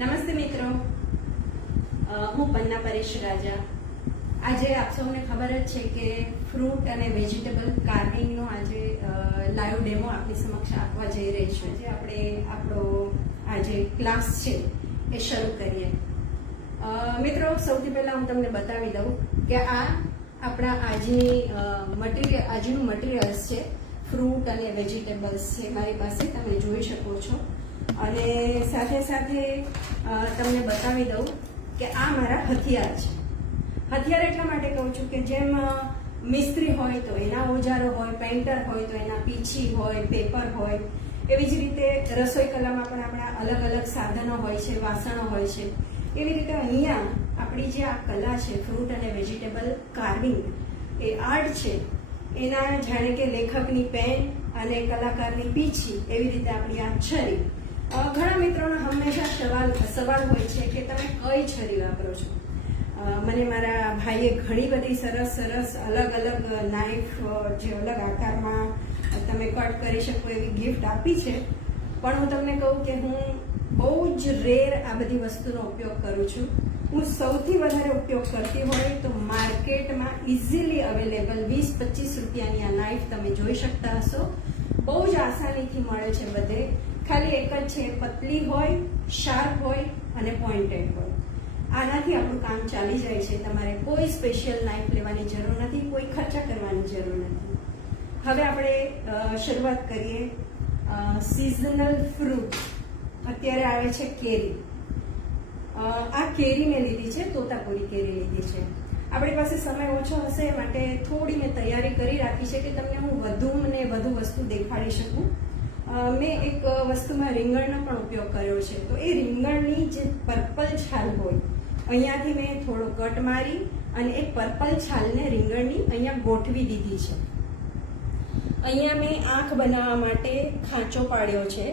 નમસ્તે મિત્રો, હું પન્ના પરેશ રાજા. આજે આપ સૌને ખબર જ છે કે ફ્રૂટ અને વેજીટેબલ કાર્વિંગનો આજે લાઈવ ડેમો આપની સમક્ષ આપવા જઈ રહી છું. આજે આપણે આપણો આજે ક્લાસ છે એ શરૂ કરીએ. મિત્રો, સૌથી પહેલા હું તમને બતાવી દઉં કે આ આપણા આજનું મટીરિયલ્સ છે. ફ્રૂટ અને વેજીટેબલ્સ છે મારી પાસે, તમે જોઈ શકો છો. અને સાથે સાથે તમને બતાવી દઉં કે આ મારા હથિયાર છે. હથિયાર એટલા માટે કહું છું કે જેમ મિસ્ત્રી હોય તો એના ઓજારો હોય, પેન્ટર હોય તો એના પીછી હોય, પેપર હોય, એવી જ રીતે રસોઈ કલામાં પણ આપણા અલગ અલગ સાધનો હોય છે, વાસણો હોય છે. એવી રીતે અહીંયા આપણી જે આ કલા છે ફ્રૂટ અને વેજીટેબલ કાર્વિંગ, એ આર્ટ છે, એના જાણે કે લેખકની પેન અને કલાકારની પીછી, એવી રીતે આપણી આ છરી. ઘણા મિત્રોનો હંમેશા સવાલ હોય છે કે તમે કઈ છરી વાપરો છો. મને મારા ભાઈએ ઘણી બધી સરસ અલગ અલગ નાઇફ, જે અલગ આકારમાં તમે કટ કરી શકો એવી ગિફ્ટ આપી છે. પણ હું તમને કહું કે હું બહુ જ રેર આ બધી વસ્તુનો ઉપયોગ કરું છું. હું સૌથી વધારે ઉપયોગ કરતી હોય તો માર્કેટમાં ઇઝીલી અવેલેબલ 20-25 રૂપિયાની આ નાઇફ તમે જોઈ શકતા હશો. બહુ જ આસાનીથી મળે છે બધે. ખાલી એક જ છે, પતલી હોય, શાર્પ હોય અને પોઇન્ટેડ હોય. આનાથી આપણું કામ ચાલી જાય છે. તમારે કોઈ સ્પેશિયલ નાઇફ લેવાની જરૂર નથી, કોઈ ખર્ચા કરવાની જરૂર નથી. હવે આપણે શરૂઆત કરીએ. સિઝનલ ફ્રૂટ અત્યારે આવે છે કેરી. આ કેરી મેં લીધી છે, તોતાપુરી કેરી લીધી છે. આપણી પાસે સમય ઓછો હશે માટે થોડી મેં તૈયારી કરી રાખી છે કે તમને હું વધુ વસ્તુ દેખાડી શકું. મેં એક વસ્તુમાં રીંગણનો પણ ઉપયોગ કર્યો છે. તો એ રીંગણની જે પર્પલ છાલ હોય, અહીંયાથી મેં થોડો કટ મારી અને એ પર્પલ છાલને રીંગણની અહીંયા ગોઠવી દીધી છે. અહીંયા મેં આંખ બનાવવા માટે ખાંચો પાડ્યો છે.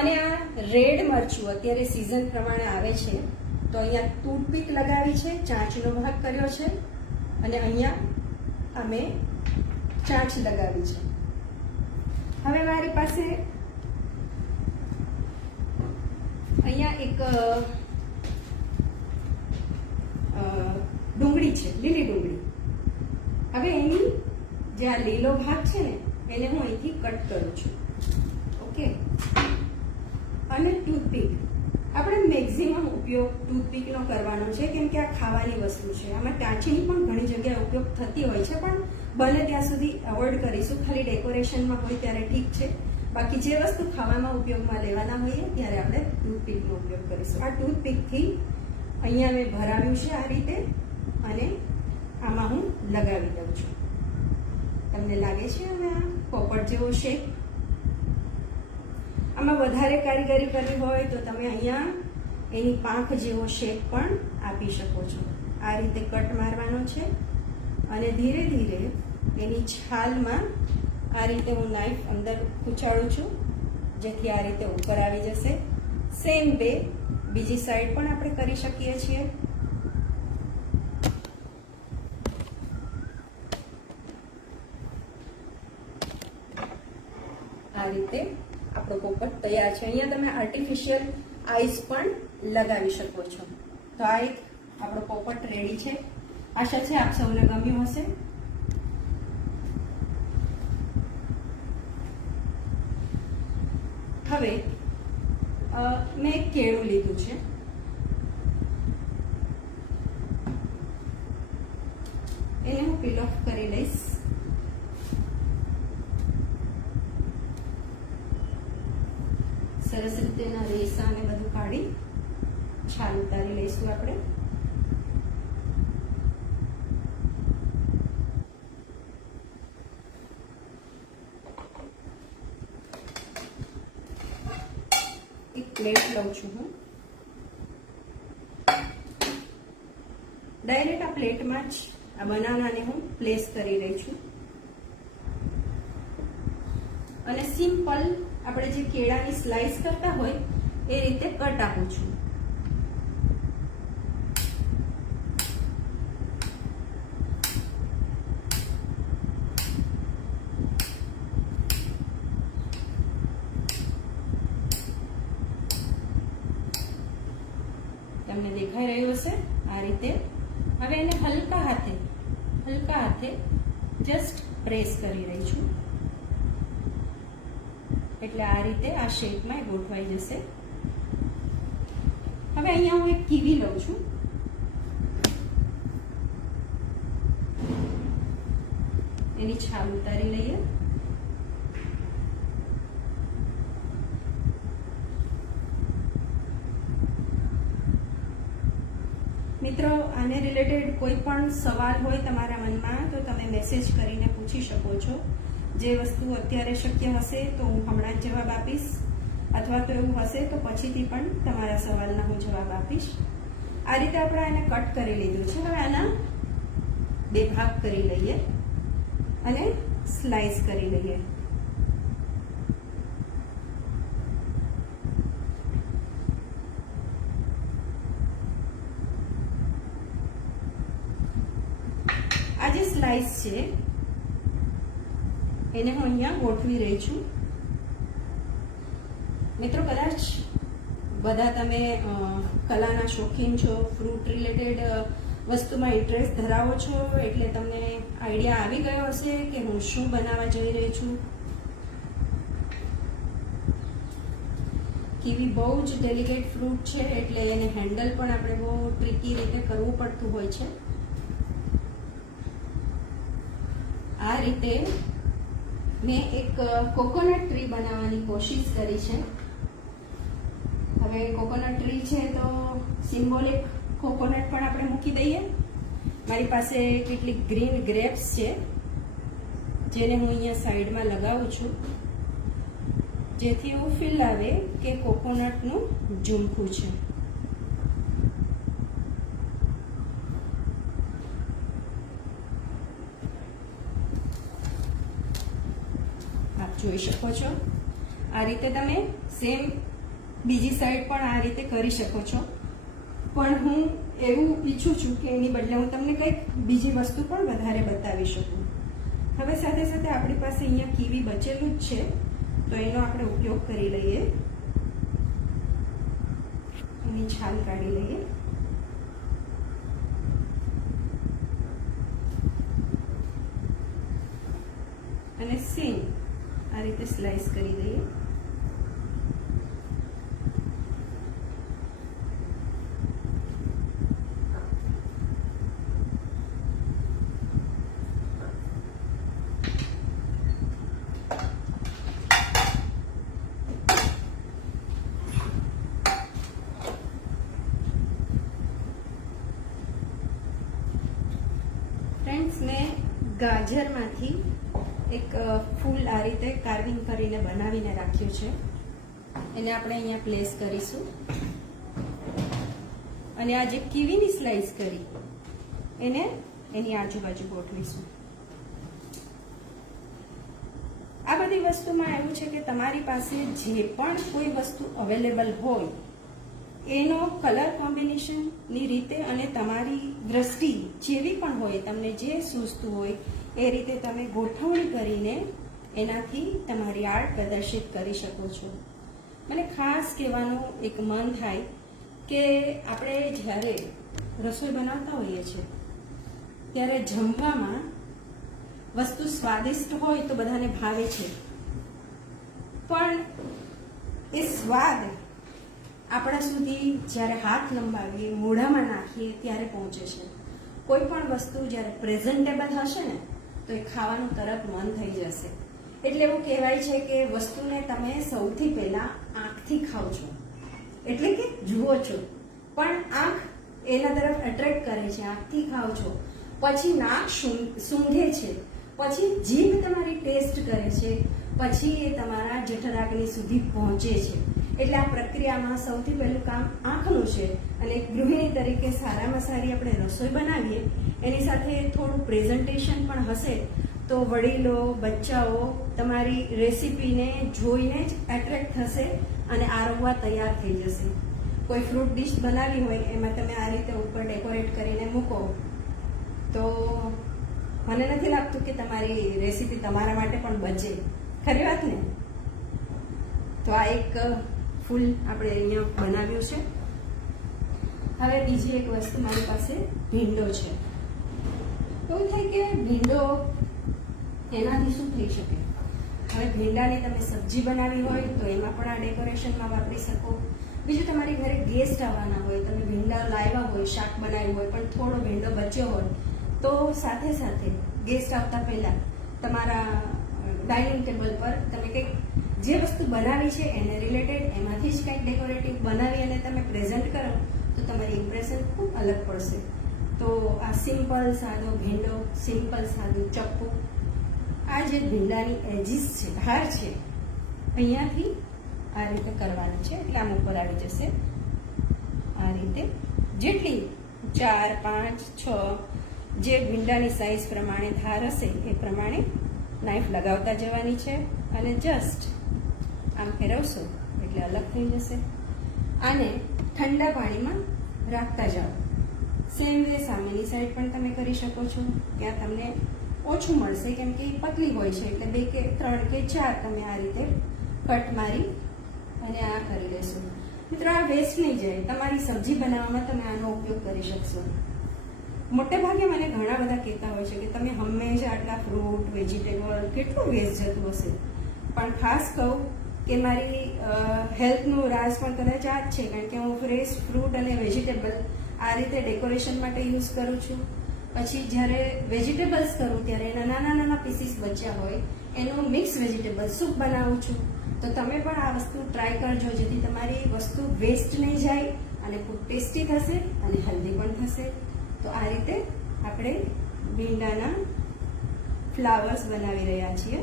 અને આ રેડ મરચું અત્યારે સિઝન પ્રમાણે આવે છે, તો અહીંયા ટૂથપીક લગાવી છે, ચાંચનો ભાગ કર્યો છે અને અહીંયા અમે ચાંચ લગાવી છે. હવે મારી પાસે અહીંયા એક ડુંગળી છે, લીલી ડુંગળી. હવે એની જે આ લીલો ભાગ છે ને, એને હું અહીંથી કટ કરું છું. ઓકે. અને ટૂથપીક, આપણે મેક્સિમમ ઉપયોગ ટૂથપીકનો કરવાનો છે, કેમ કે આ ખાવાની વસ્તુ છે. આમાં ટાંચીની પણ ઘણી જગ્યાએ ઉપયોગ થતી હોય છે, પણ બને ત્યાં સુધી અવોઇડ કરીશું. ખાલી ડેકોરેશનમાં હોય ત્યારે ઠીક છે, બાકી જે વસ્તુ ખાવામાં ઉપયોગમાં લેવાના હોઈએ ત્યારે આપણે ટૂથપીકનો ઉપયોગ કરીશું. આ ટૂથપીકથી અહીંયા મેં ભરાવ્યું છે આ રીતે, અને આમાં હું લગાવી દઉં છું. તમને લાગે છે હવે આ પોપટ જેવો શેપ? આમાં વધારે કારીગરી કરવી હોય તો તમે અહીંયા એની પાંખ જેવો શેપ પણ આપી શકો છો. આ રીતે કટ મારવાનો છે અને ધીરે ધીરે એની છાલમાં આ રીતે હું નાઇફ અંદર ખૂંચાડું છું, જેથી આ રીતે ઉપર આવી જશે. સેમ વે બીજી સાઈડ પણ આપણે કરી શકીએ છીએ. આ રીતે આપણો પોપટ તૈયાર છે. અહીંયા તમે આર્ટિફિશિયલ આઈસ પણ લગાવી શકો છો. તો આ એક આપણો પોપટ રેડી છે. આશા છે આપ સૌને ગમ્યું હશે. હવે મેં એક કેળું લીધું છે. એને હું પીલ ઓફ કરી લઈશ. સરસ રીતે એના રેસા ને બધું કાઢી છાલ ઉતારી લઈશું આપણે. એક પ્લેટ લઉં છું હું. ડાયરેક્ટ આ પ્લેટમાં જ આ બનાનાને હું પ્લેસ કરી રહી છું અને સિમ્પલ આપણે જે કેળાની સ્લાઇસ કરતા હોય એ રીતે કટ આપું છું. તમને દેખાઈ રહ્યું હશે આ રીતે. હવે એને હલકા હાથે જસ્ટ પ્રેસ કરી રહી છું, એટલે આ રીતે આ શેપમાં ગોઠવાઈ જશે. હવે અહીંયા હું એક કીવી લઉં છું. એની છાલ ઉતારી લઈએ. મિત્રો, આને રિલેટેડ કોઈ પણ સવાલ હોય તમારા મનમાં તો તમે મેસેજ કરીને પૂછી શકો છો. જે વસ્તુ અત્યારે શક્ય હશે તો હું હમણાં જ જવાબ આપીશ, અથવા તો એવું હશે તો પછીથી પણ તમારા સવાલના હું જવાબ આપીશ. આ રીતે આપણે આને કટ કરી લીધું છે. હવે આના 2 ભાગ કરી લઈએ અને સ્લાઇસ કરી લઈએ. આ જે સ્લાઇસ છે એને હું અહીંયા ગોઠવી રહી છું. મિત્રો, કદાચ બધા તમે કલાના શોખીન છો, ફ્રૂટ રિલેટેડ વસ્તુમાં ઇન્ટરેસ્ટ ધરાવો છો, એટલે તમને આઈડિયા આવી ગયો હશે કે હું શું બનાવવા જઈ રહી છું. કીવી બહુ જ ડેલિકેટ ફ્રૂટ છે, એટલે એને હેન્ડલ પણ આપણે બહુ ટ્રિકી રીતે કરવું પડતું હોય છે. આ રીતે મેં એક કોકોનટ ટ્રી બનાવવાની કોશિશ કરી છે. હવે કોકોનટ ટ્રી છે તો સિમ્બોલિક કોકોનટ પણ આપણે મૂકી દઈએ. મારી પાસે કેટલીક ગ્રીન ગ્રેપ્સ છે, જેને હું અહીંયા સાઈડમાં લગાવું છું, જેથી એવું ફીલ આવે કે કોકોનટનું ઝુમખું છે. આપ જોઈ શકો છો. આ રીતે તમે સેમ બીજી સાઈડ પણ આ રીતે કરી શકો છો, પણ હું એવું ઈચ્છું છું કે એની બદલે હું તમને કંઈક બીજી વસ્તુ પણ વધારે બતાવી શકું. હવે સાથે સાથે આપણી પાસે અહીંયા કીવી બચેલું જ છે, તો એનો આપણે ઉપયોગ કરી લઈએ. એની છાલ કાઢી લઈએ. અને સેમ આ રીતે સ્લાઇસ કરી દઈએ. ફ્રેન્ડ્સ, મેં ગાજરમાંથી એક ફૂલ આ રીતે કાર્વિંગ કરીને બનાવીને રાખ્યું છે. એને આપણે અહીંયા પ્લેસ કરીશું અને આ જે કીવીની સ્લાઇસ કરી એને એની આજુબાજુ ગોઠવીશું. આ બધી વસ્તુમાં એવું છે કે તમારી પાસે જે પણ કોઈ વસ્તુ અવેલેબલ હોય એનો કલર કોમ્બિનેશનની રીતે અને તમારી દ્રષ્ટિ જેવી પણ હોય, તમને જે સૂઝતું હોય એ રીતે તમે ગોઠવણી કરીને એનાથી તમારી આર્ટ પ્રદર્શિત કરી શકો છો. મને ખાસ કહેવાનું એક મન થાય કે આપણે જ્યારે રસોઈ બનાવતા હોઈએ છીએ ત્યારે જમવામાં વસ્તુ સ્વાદિષ્ટ હોય તો બધાને ભાવે છે, પણ એ સ્વાદ આપણા સુધી જ્યારે હાથ લંબાવીએ, મોઢામાં નાખીએ ત્યારે પહોંચે છે. કોઈ પણ વસ્તુ જ્યારે પ્રેઝન્ટેબલ હશે ને તો એ ખાવાનું તરત મન થઈ જશે. એટલે એવું કહેવાય છે કે વસ્તુને તમે સૌથી પહેલા આંખથી ખાઓ છો, એટલે કે જુઓ છો, પણ આંખ એના તરફ એટ્રેક્ટ કરે છે, આંખથી ખાઓ છો, પછી નાક સૂંઘે છે, પછી જીભ તમારી ટેસ્ટ કરે છે, પછી એ તમારા જઠરાગ્નિ સુધી પહોંચે છે. એટલે આ પ્રક્રિયામાં સૌથી પહેલું કામ આંખનું છે. અને એક ગૃહિણી તરીકે સારામાં સારી આપણે રસોઈ બનાવીએ, એની સાથે થોડું પ્રેઝન્ટેશન પણ હશે તો વડીલો, બચ્ચાઓ તમારી રેસીપીને જોઈને જ એટ્રેક્ટ થશે અને આરોગવા તૈયાર થઈ જશે. કોઈ ફ્રૂટ ડીશ બનાવી હોય એમાં તમે આ રીતે ઉપર ડેકોરેટ કરીને મૂકો તો મને નથી લાગતું કે તમારી રેસીપી તમારા માટે પણ બચે. ખરી વાત ને? તો આ એક ફૂલ આપણે અહીંયા બનાવ્યું છે. હવે બીજી એક વસ્તુ મારી પાસે ભીંડો છે. એવું થાય કે ભીંડો એનાથી શું થઈ શકે? હવે ભીંડાની તમે સબ્જી બનાવી હોય તો એમાં પણ આ ડેકોરેશનમાં વાપરી શકો. બીજું તમારી ઘરે ગેસ્ટ આવવાના હોય, તમે ભીંડા લાવ્યા હોય, શાક બનાવ્યું હોય પણ થોડો ભીંડો બચ્યો હોય તો સાથે સાથે ગેસ્ટ આવતા પહેલા તમારા ડાઇનિંગ ટેબલ પર તમે કંઈક જે વસ્તુ બનાવી છે એને રિલેટેડ એમાંથી જ કંઈક ડેકોરેટિવ બનાવી અને તમે પ્રેઝન્ટ કરો તો તમારી ઇમ્પ્રેશન ખૂબ અલગ પડશે. તો આ સિમ્પલ સાદો ભીંડો, સિમ્પલ સાદું ચપ્પુ, આ જે ભીંડાની એજીસ છે, ધાર છે, અહીંયાથી આ રીતે કરવાની છે એટલે આમ ઉપર આવી જશે. આ રીતે જેટલી 4, 5, 6 જે ભીંડાની સાઈઝ પ્રમાણે ધાર હશે એ પ્રમાણે નાઈફ લગાવતા જવાની છે અને જસ્ટ આમ ફેરવશો એટલે અલગ થઈ જશે. આને ઠંડા પાણીમાં રાખતા જાઓ. સેમ વે સામેની સાઈડ પણ તમે કરી શકો છો. ત્યાં તમને ઓછું મળશે કેમ કે એ પતલી હોય છે એટલે 2 કે 3 કે 4 તમે આ રીતે કટ મારી અને આ કરી લેશો. મિત્રો, આ વેસ્ટ નહીં જાય. તમારી સબ્જી બનાવવામાં તમે આનો ઉપયોગ કરી શકશો. મોટે ભાગે મને ઘણા બધા કહેતા હોય છે કે તમે હંમેશા આટલા ફ્રૂટ, વેજીટેબલ કેટલું વેસ્ટ જતું હશે. પણ ખાસ કહું કે મારી હેલ્થનું રાજ પણ કદાચ આ જ છે, કારણ કે હું ફ્રેશ ફ્રૂટ અને વેજીટેબલ આ રીતે ડેકોરેશન માટે યુઝ કરું છું. પછી જ્યારે વેજીટેબલ્સ કરું ત્યારે એના નાના નાના પીસીસ બચ્યા હોય એનું મિક્સ વેજીટેબલ સૂપ બનાવું છું. તો તમે પણ આ વસ્તુ ટ્રાય કરજો જેથી તમારી વસ્તુ વેસ્ટ નહીં જાય અને ખૂબ ટેસ્ટી થશે અને હેલ્ધી પણ થશે. તો આ રીતે આપણે ભીંડાના ફ્લાવર્સ બનાવી રહ્યા છીએ.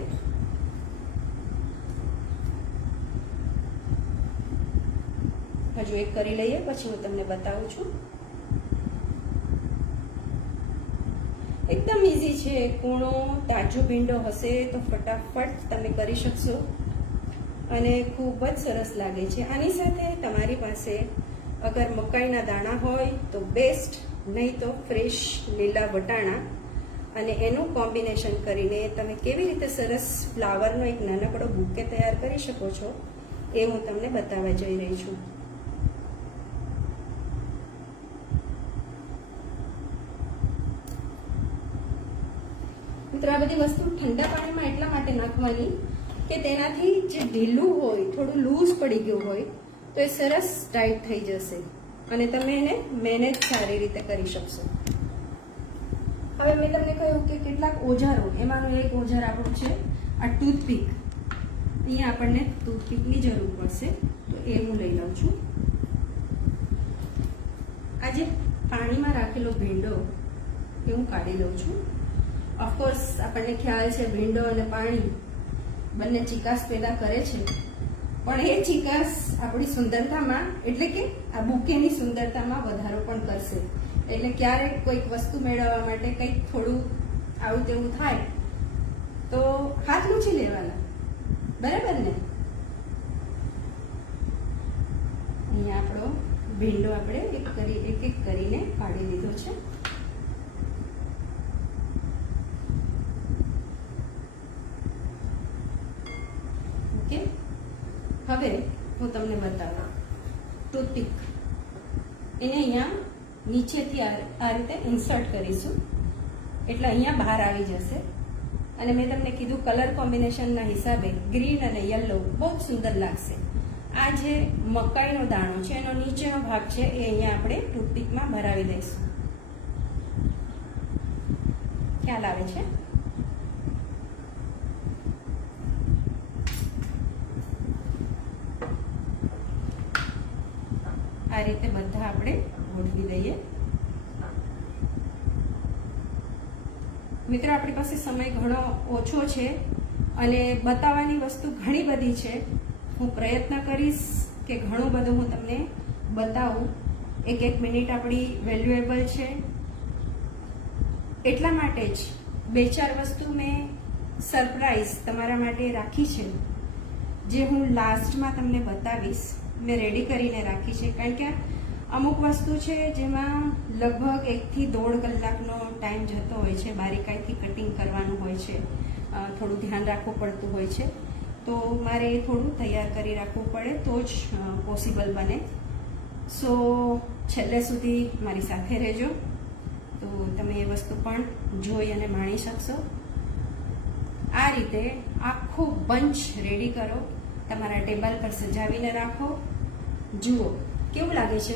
હજુ એક કરી લઈએ પછી હું તમને બતાવું છું. એકદમ ઇઝી છે. કૂણો તાજો ભીંડો હશે તો ફટાફટ તમે કરી શકશો અને ખૂબ જ સરસ લાગે છે. આની સાથે તમારી પાસે અગર મકાઈના દાણા હોય તો બેસ્ટ, નહીં તો ફ્રેશ લીલા વટાણા અને એનું કોમ્બિનેશન કરીને તમે કેવી રીતે સરસ ફ્લાવરનો એક નાનકડો બુકે તૈયાર કરી શકો છો એ હું તમને બતાવવા જઈ રહી છું. મિત્રો, આ બધી વસ્તુ ઠંડા પાણીમાં એટલા માટે નાખવાની કે તેનાથી જે ઢીલું હોય, થોડું લૂઝ પડી ગયું હોય તો એ સરસ ટાઈટ થઈ જશે અને તમે એને મેનેજ સારી રીતે કરી શકશો. હવે મેં તમને કહ્યું કે કેટલાક ઓજારો, એમાંનું એક ઓજાર આપણું છે આ ટૂથપીક. અહીંયા આપણને ટૂથપીકની જરૂર પડશે તો એ હું લઈ લઉં છું. આ જે પાણીમાં રાખેલો ભીંડો એ હું કાઢી લઉં છું. ઓફકોર્સ આપણને ખ્યાલ છે ભીંડો અને પાણી બંને ચીકાશ પેદા કરે છે, પણ એ ચીકાશ આપણી સુંદરતામાં એટલે કે આ બુકેની સુંદરતામાં વધારો પણ કરશે. એટલે ક્યારેક કોઈક વસ્તુ મેળવવા માટે કંઈક થોડું આવું તેવું થાય તો હાથ લૂછી લેવાના, બરાબર ને? અહીંયા આપણો ભીંડો આપણે એક એક કરીને કાઢી લીધો છે. હવે હું તમને બતાવું ટૂથપીક. એને અહીંયા નીચેથી આ રીતે ઇન્સર્ટ કરીશું એટલે અહીંયા બહાર આવી જશે. અને મેં તમને કીધું કલર કોમ્બિનેશનના હિસાબે ગ્રીન અને યલો બહુ સુંદર લાગશે. આ જે મકાઈનો દાણો છે એનો નીચેનો ભાગ છે એ અહીંયા આપણે ટૂથપીકમાં ભરાવી દઈશું. ખ્યાલ આવે છે? આ રીતે બધા આપણે ગોઠવી દઈએ. મિત્રો, આપણી પાસે સમય ઘણો ઓછો છે અને બતાવવાની વસ્તુ ઘણી બધી છે. હું પ્રયત્ન કરીશ કે ઘણું બધું હું તમને બતાવું. એક મિનિટ આપણી વેલ્યુએબલ છે, એટલા માટે જ 2-4 વસ્તુ મેં સરપ્રાઈઝ તમારા માટે રાખી છે જે હું લાસ્ટમાં તમને બતાવીશ. મેં રેડી કરીને રાખી છે કારણ કે અમુક વસ્તુ છે જેમાં લગભગ 1 થી 1.5 કલાકનો ટાઈમ જતો હોય છે. બારીકાઈથી કટિંગ કરવાનું હોય છે, થોડું ધ્યાન રાખવું પડતું હોય છે. તો મારે થોડું તૈયાર કરી રાખવું પડે તો જ પોસિબલ બને. સો છેલ્લે સુધી મારી સાથે રહેજો, તો તમે એ વસ્તુ પણ જોઈ અને માણી શકશો. આ રીતે આખો બંચ રેડી કરો, તમારા ટેબલ પર સજાવીને રાખો. જુઓ કેવું લાગે છે.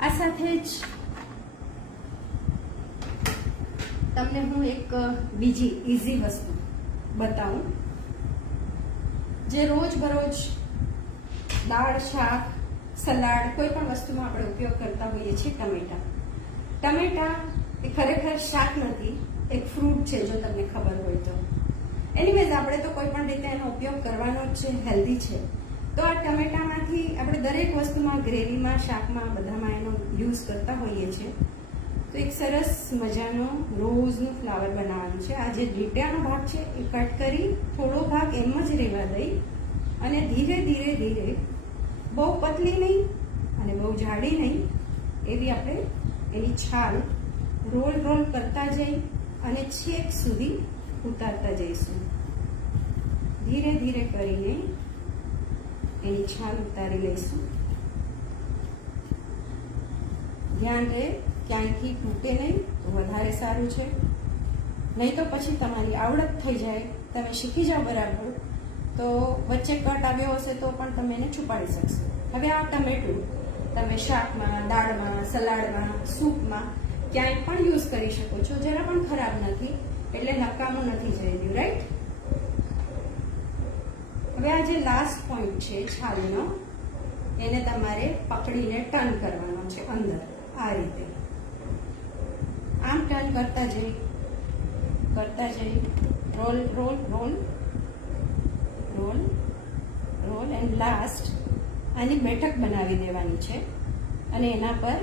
આ સાથે જ તમને હું એક બીજી ઇઝી વસ્તુ બતાવું, જે રોજ બરોજ દાળ, શાક, સલાડ કોઈ પણ વસ્તુમાં આપણે ઉપયોગ કરતા હોઈએ છીએ. ટમેટા એ ખરેખર શાક નથી, એક ફ્રૂટ છે, જો તમને ખબર હોય તો. એનીવેઝ આપણે તો કોઈ પણ રીતે એનો ઉપયોગ કરવાનો જ છે, હેલ્ધી છે. તો આ ટમેટામાંથી આપણે દરેક વસ્તુમાં, ગ્રેવીમાં, શાકમાં, બધામાં એનો યુઝ કરતા હોઈએ છીએ. તો એક સરસ મજાનો રોઝનું ફ્લાવર બનાવવાનું છે. આ જે લીટાનો ભાગ છે એ કટ કરી થોડો ભાગ એમ જ રહેવા દઈ અને ધીરે ધીરે ધીરે, બહુ પતલી નહીં અને બહુ જાડી નહીં, એવી આપણે એની છાલ રોલ કરતા જઈ અને છેક સુધી ઉતારતા જઈશું. ધીરે ધીરે કરીને એની છાલ ઉતારી લઈશું. ધ્યાન રહે ક્યાંયથી તૂટે નહીં તો વધારે સારું છે, નહીં તો પછી તમારી આવડત થઈ જાય, તમે શીખી જાઓ બરાબર, તો વચ્ચે કટ આવ્યો હશે તો પણ તમે એને છુપાડી શકશો. હવે આ ટમેટું તમે શાકમાં, દાળમાં, સલાડમાં, સૂપમાં ક્યાંય પણ યુઝ કરી શકો છો. જરા પણ ખરાબ નથી, એટલે નકામું નથી જઈ રહ્યું, રાઈટ? હવે આ જે લાસ્ટ પોઈન્ટ છે છાલનો, એને તમારે પકડીને ટર્ન કરવાનો છે અંદર. આ રીતે આમ ટર્ન કરતા જઈ roll roll roll roll roll and last આની બેઠક બનાવી દેવાની છે અને એના પર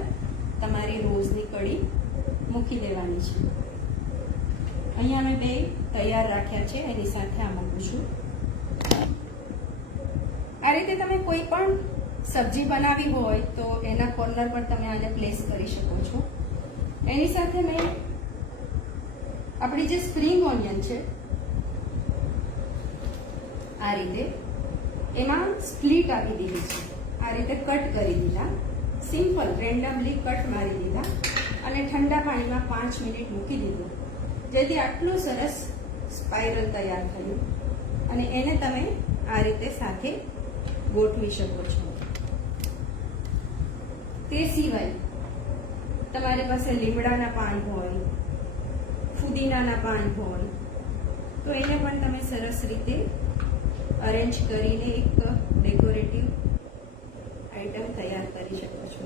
તમારી રોઝની કળી મૂકી દેવાની છે. અહીંયા મેં બે તૈયાર રાખ્યા છે, એની સાથે આ મૂકું છું. આ રીતે તમે કોઈ પણ સબ્જી બનાવી હોય તો એના કોર્નર પર તમે આને પ્લેસ કરી શકો છો. એની સાથે મેં આપણી જે સ્પ્રિંગ ઓનિયન છે, આ રીતે એમાં સ્પ્લિટ આપી દીધી છે. આ રીતે કટ કરી દીધા, સિમ્પલ રેન્ડમલી કટ મારી દીધા અને ઠંડા પાણીમાં 5 મિનિટ મૂકી દીધું, જેથી આટલું સરસ સ્પાઇરલ તૈયાર થયું. અને એને તમે આ રીતે સાથે ગોઠવી શકો છો. તે સિવાય તમારી પાસે લીમડાના પાન હોય, ફુદીનાના પાન હોય, તો એને પણ તમે સરસ રીતે અરેન્જ કરીને એક ડેકોરેટિવ આઈટમ તૈયાર કરી શકો છો.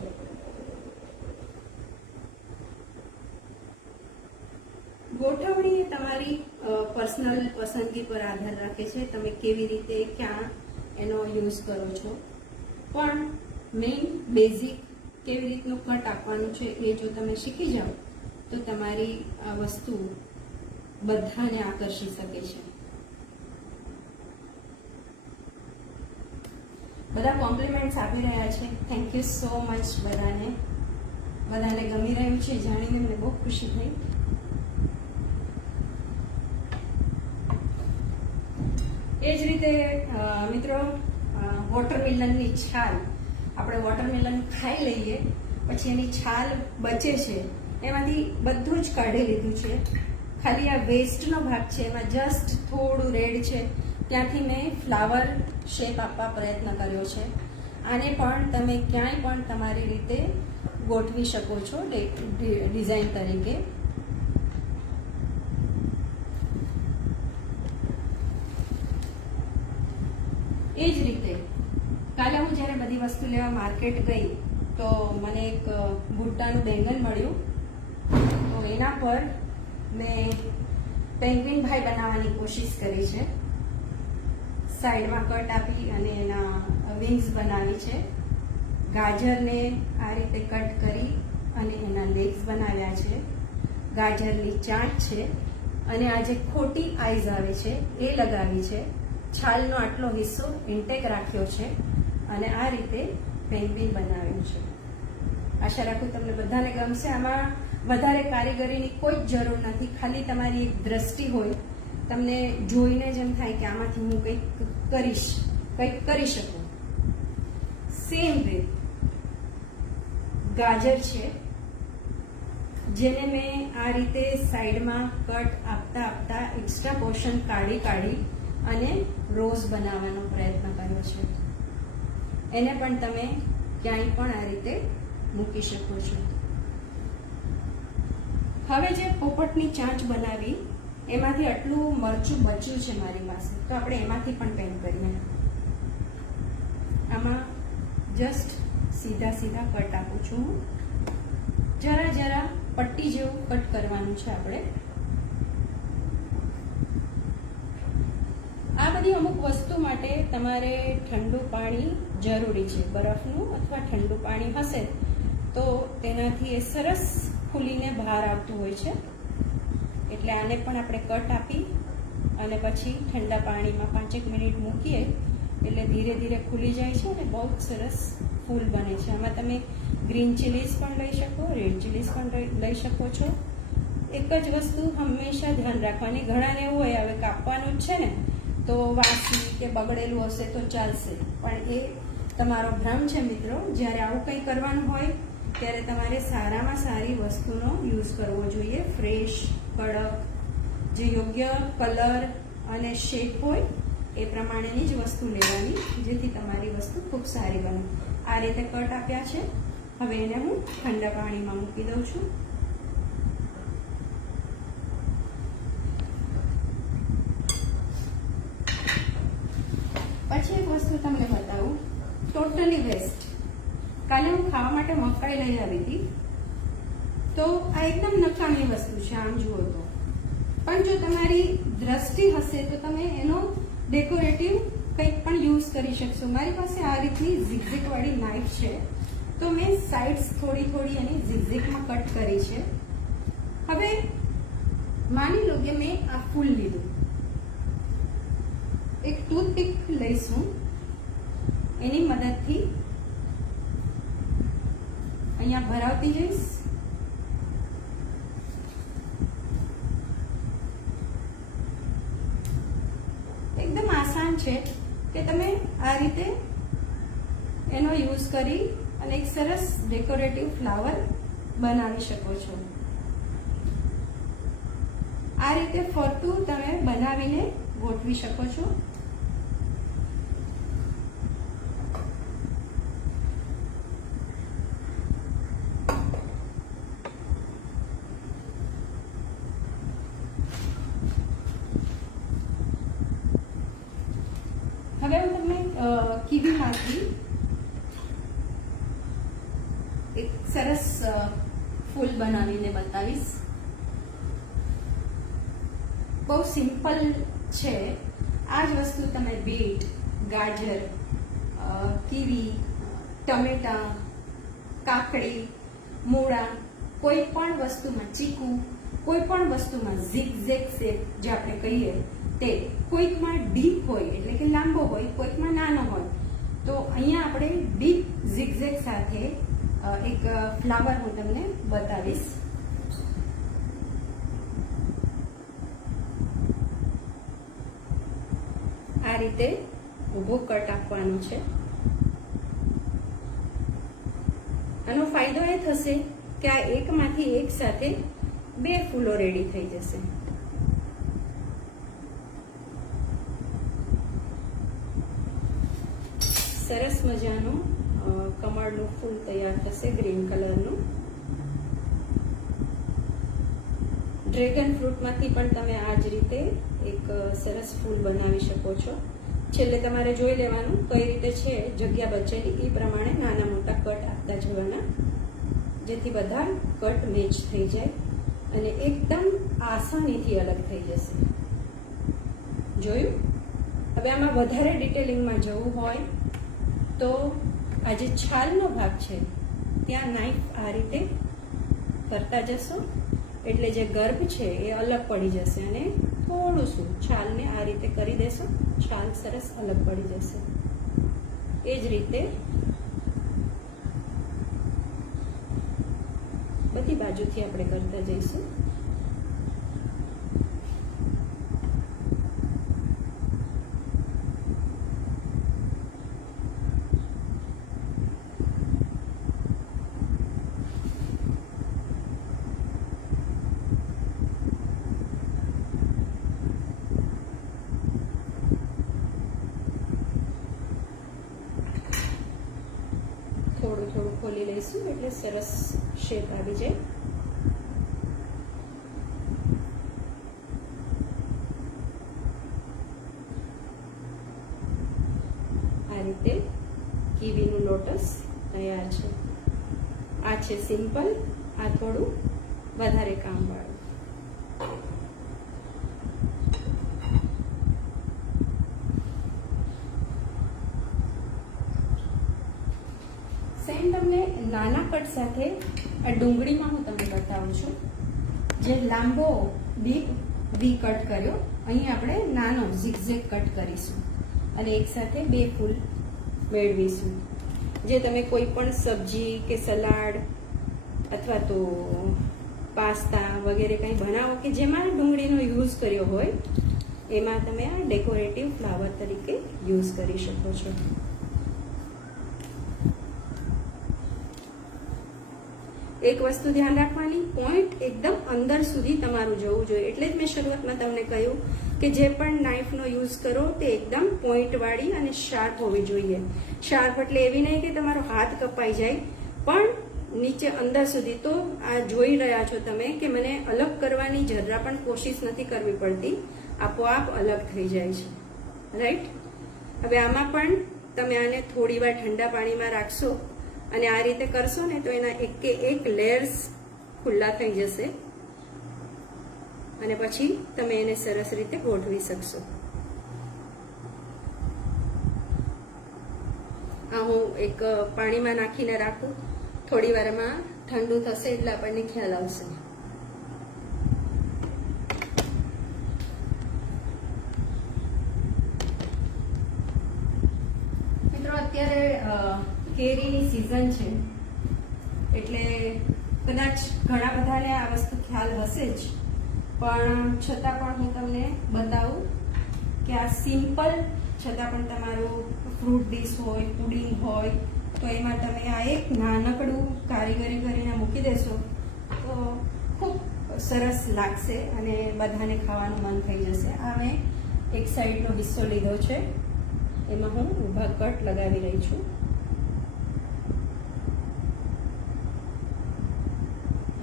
ગોઠવણી તમારી પર્સનલ પસંદગી પર આધાર રાખે છે, તમે કેવી રીતે ક્યાં એનો યુઝ કરો છો. પણ મેઇન બેઝિક કેવી રીતનું કટ આપવાનું છે એ જો તમે શીખી જાઓ તો તમારી આ વસ્તુ બધાને આકર્ષી શકે છે. બધા કોમ્પ્લિમેન્ટ્સ આપી રહ્યા છે. Thank you so much. બધાને ગમી રહ્યું છે જાણીને મને બહુ ખુશી થઈ. એ જ રીતે મિત્રો, વોટરમેલનની છાલ, આપણે વોટરમેલન ખાઈ લઈએ પછી એની છાલ બચે છે, એમાંથી બધું જ કાઢી લીધું છે. ખાલી આ વેસ્ટનો ભાગ છે, એમાં જસ્ટ થોડું રેડ છે, ત્યાંથી મેં ફ્લાવર શેપ આપવા પ્રયત્ન કર્યો છે. આને પણ તમે ક્યાંય પણ તમારી રીતે ગોઠવી શકો છો ડિઝાઇન તરીકે. એ જ રીતે કાલે હું જ્યારે બધી વસ્તુ લેવા માર્કેટ ગઈ તો મને એક ભૂટ્ટાનું બેંગન મળ્યું. તો એના પર મેં પેંગ્વિન ભાઈ બનાવવાની કોશિશ કરી છે. સાઈડમાં કટ આપી અને એના વિંગ્સ બનાવી છે. ગાજરને આ રીતે કટ કરી અને એના લેગ્સ બનાવ્યા છે. ગાજરની ચાટ છે અને આ જે ખોટી આઈઝ આવે છે એ લગાવી છે. છાલનો આટલો હિસ્સો ઇન્ટેક રાખ્યો છે અને આ રીતે પેંગ્વિન બનાવ્યું છે. આશા રાખું તમને બધાને ગમશે. આમાં વધારે કારીગરીની કોઈ જ જરૂર નથી, ખાલી તમારી એક દ્રષ્ટિ હોય તમને જોઈને જ એમ થાય કે આમાંથી હું કંઈક કરી શકું. સેમ વે ગાજર છે, જેને મેં આ રીતે સાઈડમાં કટ આપતા એક્સ્ટ્રા પોર્શન કાઢી અને રોઝ બનાવવાનો પ્રયત્ન કર્યો છે. એને પણ તમે ક્યાંય પણ આ રીતે મૂકી શકો છો. હવે જે પોપટની ચાંચ બનાવી એમાંથી આટલું મરચું બચ્યું છે મારી પાસે, તો આપણે એમાંથી પણ પેન કરીએ. આમાં જસ્ટ સીધા કટ આપું છું. જરા પટ્ટી જેવું કટ કરવાનું છે આપણે. આ બધી અમુક વસ્તુ માટે તમારે ઠંડુ પાણી જરૂરી છે. બરફનું અથવા ઠંડુ પાણી હશે તો તેનાથી એ સરસ ફૂલીને બહાર આવતું હોય છે. એટલે આને પણ આપણે કટ આપી અને પછી ઠંડા પાણીમાં 5 મિનિટ મૂકીએ એટલે ધીરે ધીરે ખુલી જાય છે અને બહુ સરસ ફૂલ બને છે. આમાં તમે ગ્રીન ચીલીઝ પણ લઈ શકો, રેડ ચીલીઝ પણ લઈ શકો છો. એક જ વસ્તુ હંમેશા ધ્યાન રાખવાની, ઘણાને એવું હોય હવે કાપવાનું જ છે ને તો વાસી કે બગડેલું હશે તો ચાલશે, પણ એ તમારો ભ્રમ છે મિત્રો. જ્યારે આવું કંઈ કરવાનું હોય ત્યારે તમારે સારામાં સારી વસ્તુનો યુઝ કરવો જોઈએ. ફ્રેશ, કડક, જે યોગ્ય કલર અને શેપ હોય એ પ્રમાણેની જ વસ્તુ લેવાની, જેથી તમારી વસ્તુ ખૂબ સારી બને. આ રીતે કટ આપ્યા છે. હવે એને હું ઠંડા પાણીમાં મૂકી દઉં છું. પછી એક વસ્તુ તમને બતાવું, ટોટલી વેસ્ટ. કાલે હું ખાવા માટે મકાઈ લઈ આવી હતી, તો આ એકદમ નકામી વસ્તુ છે આમ જુઓ તો, પણ જો તમારી દ્રષ્ટિ હશે તો તમે એનો ડેકોરેટિવ કંઈક પણ યુઝ કરી શકશો. મારી પાસે આ રીતની ઝિગઝેગ વાળી નાઇફ છે, તો મેં સાઇડ્સ થોડી એની ઝિગઝેગમાં કટ કરી છે. હવે માની લો કે મેં આ ફૂલ લીધું, એક ટૂથપીક લઈશું, એની મદદથી અહીંયા ભરાવતી જઈશ. એકદમ આસાન છે કે તમે આ રીતે એનો યુઝ કરી અને એક સરસ ડેકોરેટિવ ફ્લાવર બનાવી શકો છો. આ રીતે ફરતું તમે બનાવીને ગોઠવી શકો છો. હવે હું તમને કીવીમાંથી એક સરસ ફૂલ બનાવીને બતાવીશ. બહુ સિમ્પલ છે. આ જ વસ્તુ તમે બીટ, ગાજર, કીવી, ટમેટા, કાકડી, મૂળા, કોઈ પણ વસ્તુમાં, ચીકુ, કોઈ પણ વસ્તુમાં ઝિગઝેગ શેપ જે આપણે કહીએ તે, કોઈકમાં ડીપ હોય એટલે કે લાંબો હોય, કોઈકમાં નાનો હોય. તો અહીંયા આપણે ડીપ ઝિગઝેગ સાથે એક ફ્લાવર હું તમને બતાવીશ. આ રીતે ઊભો કટ આપવાનો છે. આનો ફાયદો એ થશે કે આ એકમાંથી એક સાથે 2 ફૂલો રેડી થઈ જશે. સરસ મજાનું કમળનું ફૂલ તૈયાર થશે, ગ્રીન કલરનું. ડ્રેગન ફ્રૂટમાંથી પણ તમે આ જ રીતે એક સરસ ફૂલ બનાવી શકો છો. છેલ્લે તમારે જોઈ લેવાનું કઈ રીતે છે જગ્યા બચેલી, એ પ્રમાણે નાના મોટા કટ આપતા જવાના, જેથી બધા કટ મેચ થઈ જાય અને એકદમ આસાનીથી અલગ થઈ જશે. જોયું? હવે આમાં વધારે ડિટેલિંગમાં જવું હોય તો આ જે છાલનો ભાગ છે ત્યાં નાઈફ આ રીતે કરતા જશો એટલે જે ગર્ભ છે એ અલગ પડી જશે અને થોડું શું છાલને આ રીતે કરી દેશો, છાલ સરસ અલગ પડી જશે. એ જ રીતે બધી બાજુથી આપણે કરતા જઈશું. લઈશું એટલે સરસ શેપ આવી જાય. આ રીતે કીવીનું લોટસ તૈયાર છે. આ છે સિમ્પલ, આ થોડું વધારે કામવાળું. સેમ તમને નાના કટ સાથે આ ડુંગળીમાં હું તમને બતાવું છું. જે લાંબો ડીપ વી કટ કર્યો, અહીં આપણે નાનો ઝિગઝેગ કટ કરીશું અને એક સાથે બે ફૂલ મેળવીશું. જે તમે કોઈ પણ સબ્જી કે સલાડ અથવા તો પાસ્તા વગેરે કંઈ બનાવો કે જેમાં ડુંગળીનો યુઝ કર્યો હોય એમાં તમે આ ડેકોરેટિવ ફ્લાવર તરીકે યુઝ કરી શકો છો. એક વસ્તુ ધ્યાન રાખવાની, પોઈન્ટ એકદમ અંદર સુધી તમારું જવું જોઈએ. એટલે જ મેં શરૂઆતમાં તમને કહ્યું કે જે પણ નાઈફનો યુઝ કરો તે એકદમ પોઈન્ટવાળી અને શાર્પ હોવી જોઈએ. શાર્પ એટલે એવી નહીં કે તમારો હાથ કપાઈ જાય, પણ નીચે અંદર સુધી. તો આ જોઈ રહ્યા છો તમે કે મને અલગ કરવાની જરા પણ કોશિશ નથી કરવી પડતી, આપોઆપ અલગ થઈ જાય છે. રાઈટ? હવે આમાં પણ તમે આને થોડી વાર ઠંડા પાણીમાં રાખશો અને આ રીતે કરશો ને તો એના એક કે એક લેયર્સ ખુલ્લા થઈ જશે અને પછી તમે એને સરસ રીતે ગોઠવી શકશો. આ હું એક પાણીમાં નાખીને રાખું, થોડી વારમાં ઠંડુ થશે એટલે આપણને ખ્યાલ આવશે. મિત્રો, અત્યારે કેરીની સિઝન છે એટલે કદાચ ઘણા બધાને આ વસ્તુ ખ્યાલ હશે જ, પણ છતાં પણ હું તમને બતાવું કે આ સિમ્પલ છતાં પણ તમારું ફ્રૂટ ડીશ હોય, પુડિંગ હોય તો એમાં તમે આ એક નાનકડું કારીગરી કરીને મૂકી દેશો તો ખૂબ સરસ લાગશે અને બધાને ખાવાનું મન થઈ જશે. આ મેં એક સાઈડનો હિસ્સો લીધો છે, એમાં હું ઊભા કટ લગાવી રહી છું.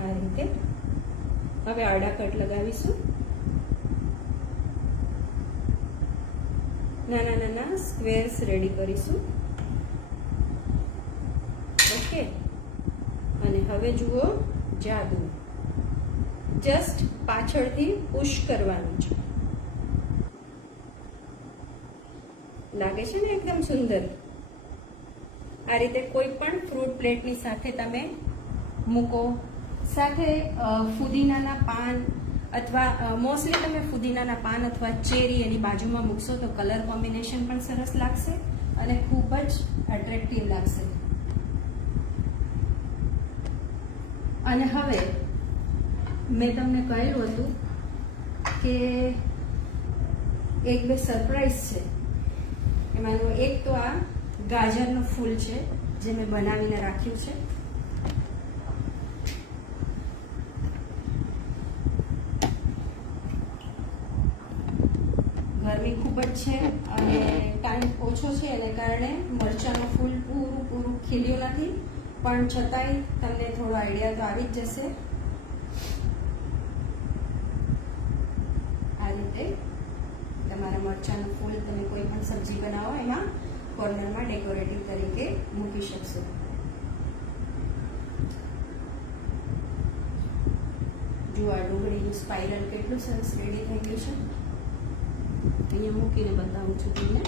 આ રીતે હવે આડા કટ લગાવીશું. નાના નાના સ્ક્વેર્સ રેડી કરીશું. ઓકે, અને હવે જુઓ જાદુ, જસ્ટ પાછળથી પુશ કરવાનું છે. લાગે છે ને એકદમ સુંદર. આ રીતે કોઈ પણ ફ્રૂટ પ્લેટની સાથે તમે મૂકો. સાથે ફુદીનાના પાન અથવા મોસ્ટલી તમે ફુદીનાના પાન અથવા ચેરી એની બાજુમાં મૂકશો તો કલર કોમ્બિનેશન પણ સરસ લાગશે અને ખૂબ જ એટ્રેક્ટિવ લાગશે. અને હવે મેં તમને કહ્યું હતું કે એક બે સરપ્રાઈઝ છે. એમાંનું એક તો આ ગાજરનું ફૂલ છે જે મેં બનાવીને રાખ્યું છે. ગરમી ખૂબ જ છે અને ટાઈમ ઓછો છે એને કારણે મરચાંનું ફૂલ પૂરું ખીલ્યું નથી, પણ છતાંય તમને થોડો આઈડિયા તો આવી જ જશે. આ રીતે તમારા મરચાંનું ફૂલ તમે કોઈ પણ સબ્જી બનાવો એમાં કોર્નરમાં ડેકોરેટિવ તરીકે મૂકી શકશો. જુઓ આ ડુંગળીનું સ્પાઇરલ કેટલું સરસ રેડી થઈ ગયું છે. અહીંયા મૂકીને બતાવું છું તમને.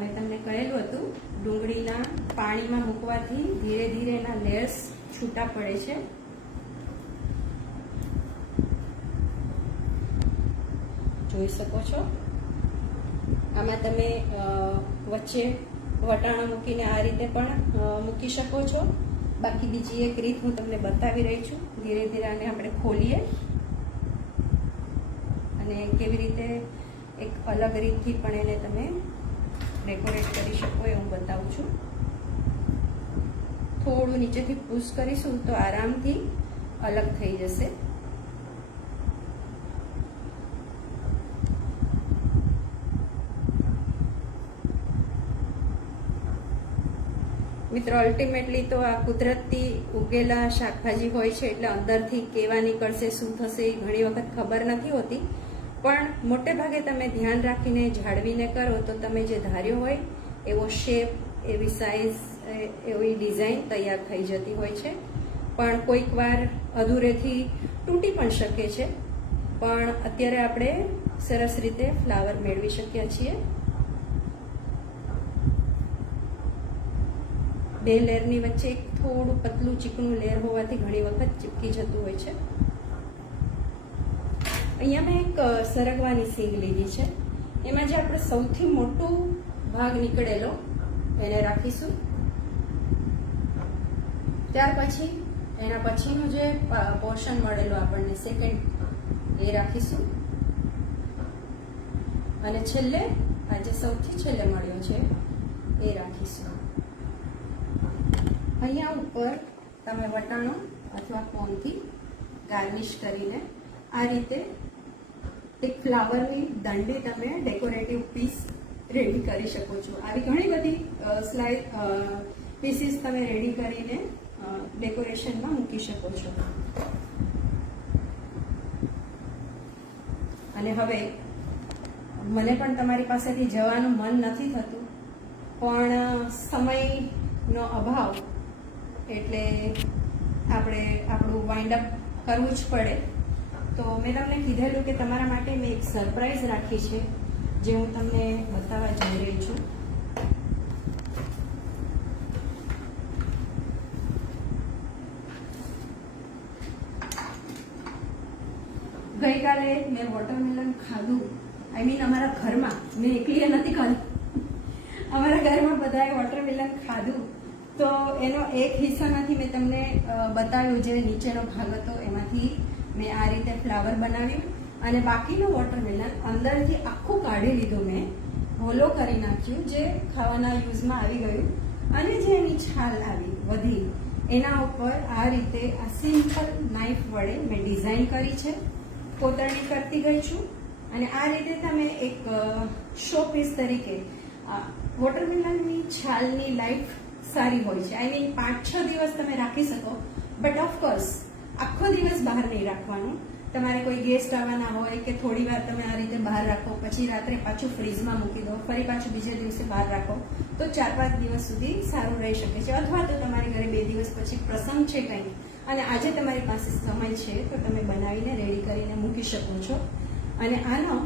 મેં તમને કહેલું હતું ડુંગળીના પાણીમાં મૂકવાથી ધીરે ધીરે એના લેયર્સ છૂટા પડે છે. જોઈ શકો છો. આમાં તમે વચ્ચે વટાણા મૂકીને આ રીતે પણ મૂકી શકો છો. બાકી બીજી એક રીત હું તમને બતાવી રહી છું. ધીરે ધીરે આને આપણે ખોલીએ અને કેવી રીતે એક અલગ રીતથી પણ એને તમે ડેકોરેટ કરી શકો એ હું બતાવું છું. થોડું નીચેથી પુશ કરીશું તો આરામથી અલગ થઈ જશે. મિત્રો અલ્ટિમેટલી તો આ કુદરતી ઉગેલા શાકભાજી હોય છે એટલે અંદરથી કેવા નીકળશે શું થશે એ ઘણી વખત ખબર નથી હોતી, પણ મોટે ભાગે તમે ધ્યાન રાખીને જાળવીને કરો તો તમે જે ધાર્યો હોય એવો શેપ, એવી સાઇઝ, એવી ડિઝાઇન તૈયાર થઈ જતી હોય છે. પણ કોઈક વાર અધૂરેથી તૂટી પણ શકે છે, પણ અત્યારે આપણે સરસ રીતે ફ્લાવર મેળવી શક્યા છીએ. 2 લેયરની વચ્ચે એક થોડું પતલું ચીકણું લેયર હોવાથી ઘણી વખત ચીપકી જતું હોય છે. અહીંયા મેં એક સરગવાની સીંગ લીધી છે. એમાં જે આપણે સૌથી મોટો ભાગ નીકળેલો એને રાખીશું. ત્યાર પછી એના પછીનો જે પોર્શન મળેલો આપણને સેકન્ડ એ રાખીશું. અને છેલ્લે આ જે સૌથી છેલ્લે મળ્યો છે એ રાખીશું. અહીંયા ઉપર તમે વટાણો અથવા કોનથી ગાર્નિશ કરીને આ રીતે એક ફ્લાવરની દાંડી તમે ડેકોરેટિવ પીસ રેડી કરી શકો છો. આવી ઘણી બધી પીસીસ તમે રેડી કરીને ડેકોરેશનમાં મૂકી શકો છો. અને હવે મને પણ તમારી પાસેથી જવાનું મન નથી થતું, પણ સમયનો અભાવ એટલે આપણે આપણું વાઇન્ડ અપ કરવું જ પડે. તો મેં તમને કીધેલું કે તમારા માટે મેં એક સરપ્રાઈઝ રાખી છે જે હું તમને બતાવવા જઈ રહી છું. ગઈકાલે મેં વોટરમેલન ખાધું. આઈ મીન અમારા ઘરમાં, મેં એકલીએ નથી ખાધું, અમારા ઘરમાં બધાએ વોટરમેલન ખાધું. તો એનો એક હિસ્સામાંથી મેં તમને બતાવ્યું, જે નીચેનો ભાગ હતો એમાંથી મેં આ રીતે ફ્લાવર બનાવ્યું. અને બાકીનો વોટરમેલન અંદરથી આખું કાઢી લીધું, મેં હોલો કરી નાખ્યું, જે ખાવાના યુઝમાં આવી ગયું. અને જે એની છાલ આવી વધી એના ઉપર આ રીતે આ સિમ્પલ નાઇફ વડે મેં ડિઝાઇન કરી છે, કોતરણી કરતી ગઈ છું. અને આ રીતે તમે એક શો પીસ તરીકે વોટરમેલનની છાલની લાઈફ સારી હોય છે. આઈ મીન 5-6 દિવસ તમે રાખી શકો, બટ ઓફકોર્સ આખો દિવસ બહાર નહીં રાખવાનું. તમારે કોઈ ગેસ્ટ આવવાના હોય કે થોડી વાર તમે આ રીતે બહાર રાખો, પછી રાત્રે પાછું ફ્રીઝમાં મૂકી દો, ફરી પાછું બીજે દિવસે બહાર રાખો, તો 4-5 દિવસ સુધી સારું રહી શકે છે. અથવા તો તમારી ઘરે 2 દિવસ પછી પ્રસંગ છે કંઈ અને આજે તમારી પાસે સમય છે તો તમે બનાવીને રેડી કરીને મૂકી શકો છો. અને આનો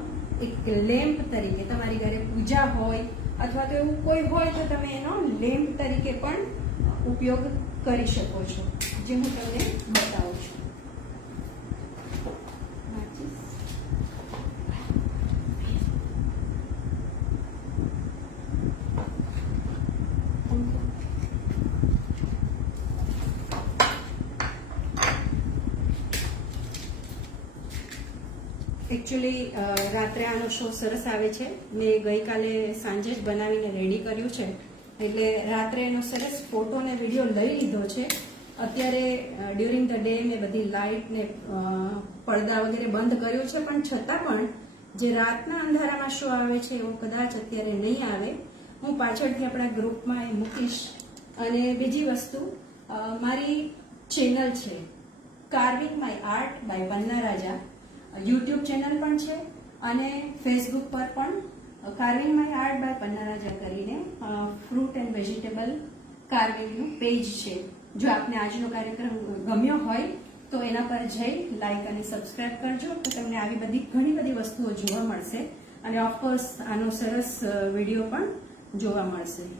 એક લેમ્પ તરીકે તમારી ઘરે પૂજા હોય અથવા તો એવું કોઈ હોય તો તમે એનો લેમ્પ તરીકે પણ ઉપયોગ કરી શકો છો, જે હું તમને બતાવું છું. એકચ્યુઅલી રાત્રે આનો શો સરસ આવે છે. મેં ગઈકાલે સાંજે જ બનાવીને રેડી કર્યું છે, એટલે રાત્રે એનો સરસ ફોટો ને વિડીયો લઈ લીધો છે. અત્યારે ડ્યુરિંગ ધ ડે મેં બધી લાઇટ ને પડદા વગેરે બંધ કર્યું છે, પણ છતાં પણ જે રાતના અંધારામાં શો આવે છે એવો કદાચ અત્યારે નહીં આવે. હું પાછળથી આપણા ગ્રુપમાં એ મૂકીશ. અને બીજી વસ્તુ, મારી ચેનલ છે carving my art by Panna Raja, YouTube channel પણ છે અને ફેસબુક પર પણ carving my art by Panna Raja કરીને ફ્રૂટ એન્ડ વેજીટેબલ કાર્વિંગનું પેજ છે. જો આપને આજનો કાર્યક્રમ ગમ્યો હોય તો એના પર જઈ લાઈક અને સબસ્ક્રાઇબ કરજો, તો તમને આવી બધી ઘણી બધી વસ્તુઓ જોવા મળશે. અને ઓફકોર્સ આનો સરસ વિડીયો પણ જોવા મળશે.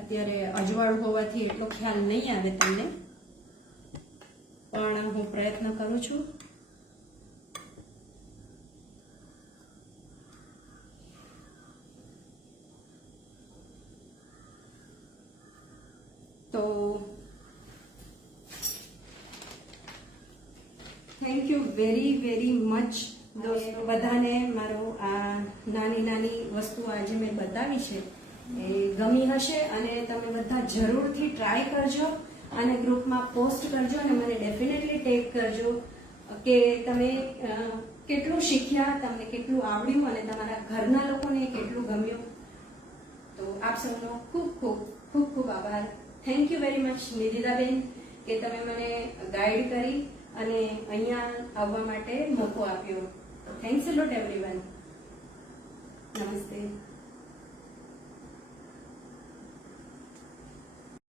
અત્યારે અજવાળું હોવાથી એટલો ખ્યાલ નહીં આવે તમને, પણ હું પ્રયત્ન કરું છું. તો thank you very very much દોસ્તો બધાને. મારો આ નાની નાની વસ્તુ આજે મેં બતાવી છે એ ગમી હશે અને તમે બધા જરૂરથી ટ્રાય કરજો અને ગ્રુપમાં પોસ્ટ કરજો અને મને ડેફિનેટલી ટેગ કરજો. કે તમે કેટલું શીખ્યા, તમને કેટલું આવડ્યું અને તમારા ઘરના લોકોને કેટલું ગમ્યું. તો આપ સૌનો ખૂબ ખૂબ ખૂબ ખૂબ આભાર. થેન્ક યુ વેરી મચ નિધિદાબેન કે તમે મને ગાઈડ કરી અને અહીંયા આવવા માટે મોકો આપ્યો. થેન્ક્સ અ લોટ એવરીવન. નમસ્તે.